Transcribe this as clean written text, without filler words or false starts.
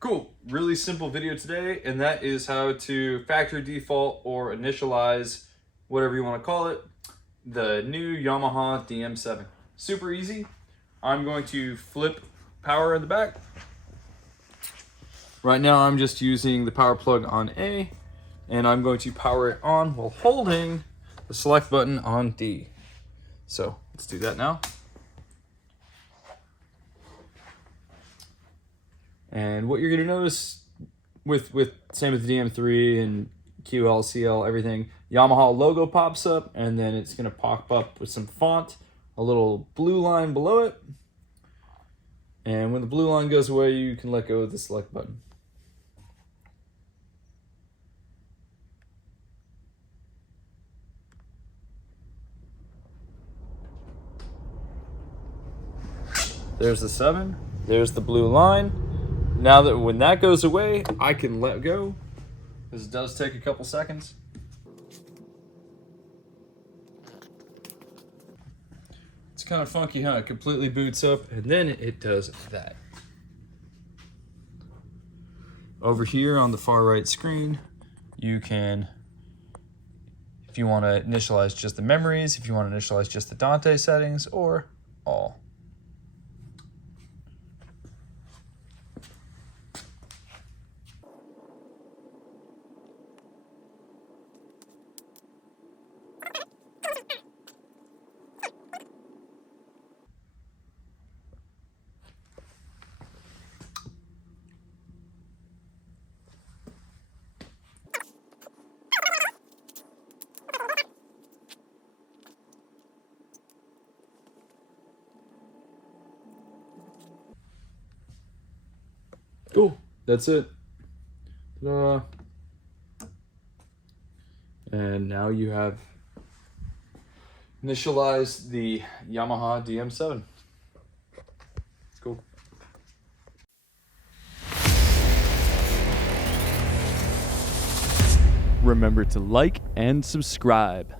Cool, really simple video today, and that is how to factory default or initialize, whatever you want to call it, the new Yamaha DM7. Super easy. I'm going to flip power in the back. Right now I'm just using the power plug on A, and I'm going to power it on while holding the select button on D. So let's do that now. And what you're gonna notice with same with the DM3 and QL, CL, everything, Yamaha logo pops up, and then it's gonna pop up with some font, a little blue line below it. And when the blue line goes away, you can let go of the select button. There's the 7, there's the blue line. Now that when that goes away, I can let go, because it does take a couple seconds. It's kind of funky, huh? It completely boots up, and then it does that. Over here on the far right screen, you can, if you want to initialize just the memories, if you want to initialize just the Dante settings, or all. Cool, that's it. Ta-da. And now you have initialized the Yamaha DM7. It's cool. Remember to like and subscribe.